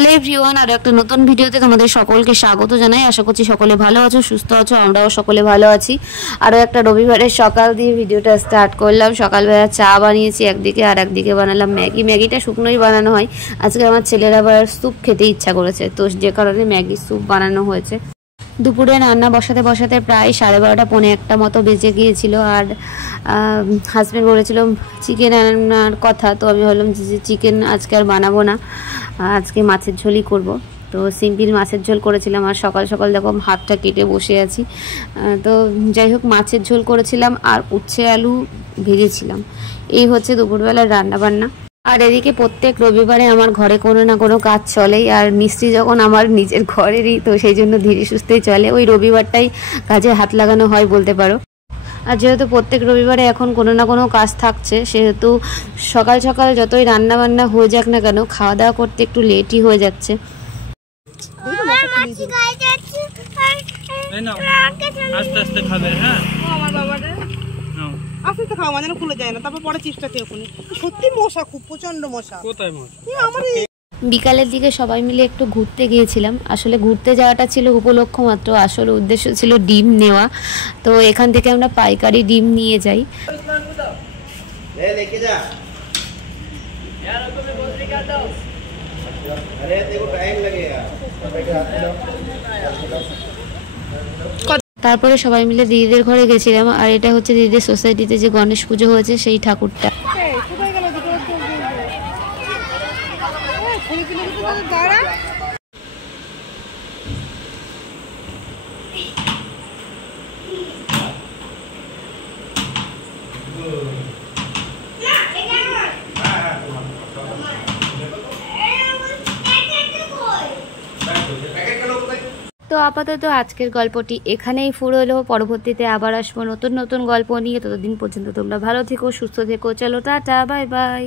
Hello everyone, আর একটা নতুন ভিডিওতে তোমাদের সকলকে স্বাগত জানাই। আশা করছি সকলে ভালো আছো, সুস্থ আছো, আমরাও সকলে ভালো আছি। আরও একটা রবিবারের সকাল দিয়ে ভিডিওটা স্টার্ট করলাম। সকালবেলা চা বানিয়েছি একদিকে, আর একদিকে বানালাম ম্যাগি। ম্যাগিটা শুকনোই বানানো হয়, আজকে আমার ছেলের আবার স্যুপ খেতে ইচ্ছা করেছে, তো যে কারণে ম্যাগি স্যুপ বানানো হয়েছে। দুপুরে রান্না বসাতে বসাতে প্রায় 12:30 পৌনে 1টা মতো বেজে গিয়েছিল। আর হাজব্যান্ড বলেছিল চিকেন আনার কথা, তো আমি ভাবলাম যে চিকেন আজকে আর বানাবো না, আজকে মাছের ঝোলই করব। তো সিম্পল মাছের ঝোল করেছিলাম, আর সকাল সকাল দেখো হাতটা কেটে বসে আছি। তো যাই হোক, মাছের ঝোল করেছিলাম আর উচ্ছে আলু ভেজেছিলাম। এই হচ্ছে দুপুরবেলার রান্নাবান্না। আর এদিকে প্রত্যেক রবিবারে আমার ঘরে কোনো না কোনো কাজ চলেই, আর মিস্ত্রি যখন আমার নিজের ঘরেরই, তো সেই জন্য ধীরে সুস্থেই চলে। ওই রবিবারটাই কাজে হাত লাগানো হয় বলতে পারো। আর যেহেতু প্রত্যেক রবিবারে এখন কোনো না কোনো কাজ থাকছে, সেহেতু সকাল সকাল যতই রান্না বান্না হয়ে যাক না কেন, খাওয়া দাওয়া করতে একটু লেটই হয়ে যাচ্ছে। আস্তে আস্তে খাবে, হ্যাঁ আমার বাবারে আস্তে আস্তে খাওয়া যেন খুলে যায় না, তারপর পরে চিপসটা খেয়ে কোনে। সত্যি মশা, খুব প্রচন্ড মশা। কোথায় মশা? আমার বিকালের দিকে সবাই মিলে একটু ঘুরতে গিয়েছিলাম। আসলে ঘুরতে যাওয়াটা ছিল উপলক্ষ মাত্র, আসলে উদ্দেশ্য ছিল ডিম নেওয়া। তো এখান থেকে আমরা পাইকারি ডিম নিয়ে যাই। তারপরে সবাই মিলে দিদিদের ঘরে গেছিলাম। আর এটা হচ্ছে দিদিদের সোসাইটিতে যে গণেশ পুজো হয়েছে সেই ঠাকুরটা। তো আপাতত আজকের গল্পটি এখানেই ফুরোলো। পরবর্তীতে আবার আসবো নতুন নতুন গল্প নিয়ে। ততদিন পর্যন্ত তোমরা ভালো থেকো, সুস্থ থেকো। চলো টাটা, বাই বাই।